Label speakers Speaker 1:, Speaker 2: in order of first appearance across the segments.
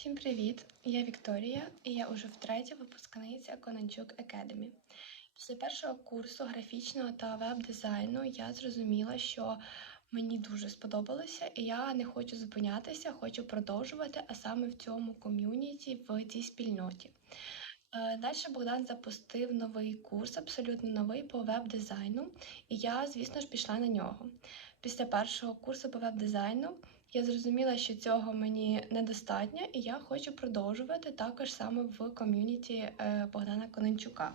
Speaker 1: Всім привіт! Я Вікторія, і я уже втретє випускниця Конанчук Academy. Після першого курсу графічного та веб-дизайну я зрозуміла, що мені дуже сподобалося, і я не хочу зупинятися, хочу продовжувати, а саме в цьому ком'юніті, в цій спільноті. Далі Богдан запустив новий курс, абсолютно новий по веб-дизайну, і я, звісно ж, пішла на нього. Після першого курсу по веб-дизайну я зрозуміла, що цього мені недостатньо, і я хочу продовжувати також саме в ком'юніті е, Богдана Конончука.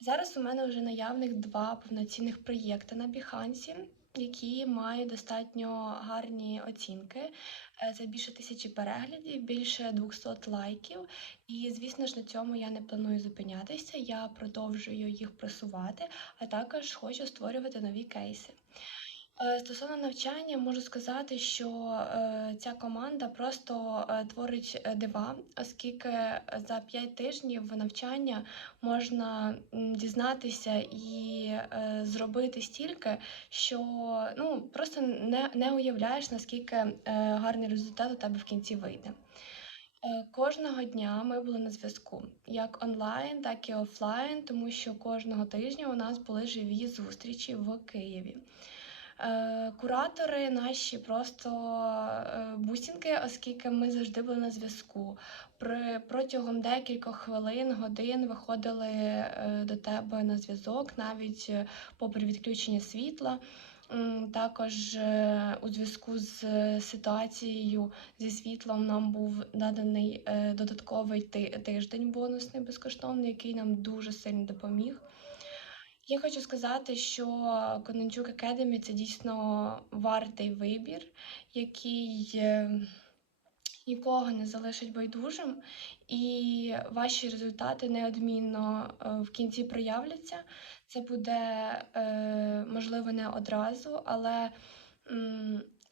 Speaker 1: Зараз у мене вже наявних два повноцінних проєкти на Behance, які мають достатньо гарні оцінки. Е, Це більше тисячі переглядів, більше 200 лайків. І, звісно ж, на цьому я не планую зупинятися. Я продовжую їх просувати, а також хочу створювати нові кейси. Е, Стосовно навчання, можу сказати, що е, ця команда просто е, творить дива, оскільки за 5 тижнів навчання можна дізнатися і зробити стільки, що ну, просто не, не уявляєш, наскільки гарний результат у тебе в кінці вийде. Кожного дня ми були на зв'язку, як онлайн, так і офлайн, тому що кожного тижня у нас були живі зустрічі в Києві. Е, Куратори наші просто е, бусинки, оскільки ми завжди були на зв'язку. Протягом декількох хвилин, годин виходили е, до тебе на зв'язок, навіть попри відключення світла. Також у зв'язку з ситуацією зі світлом нам був наданий додатковий тиждень бонусний безкоштовний, який нам дуже сильно допоміг. Я хочу сказати, що Конончук Академі – це дійсно вартий вибір, який е, нікого не залишить байдужим, і ваші результати неодмінно е, в кінці проявляться. Це буде е, можливо не одразу, але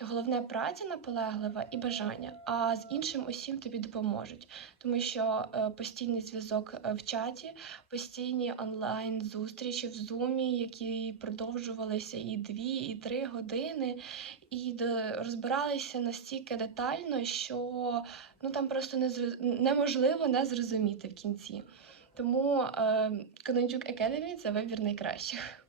Speaker 1: головне праця наполеглива і бажання, а з іншим усім тобі допоможуть, тому що е, постійний зв'язок е, в чаті, постійні онлайн зустрічі в зумі, які продовжувалися і дві, і три години, і до- розбиралися настільки детально, що ну там просто не неможливо не зрозуміти в кінці. Тому е, Конончук Academy – це вибір найкращих.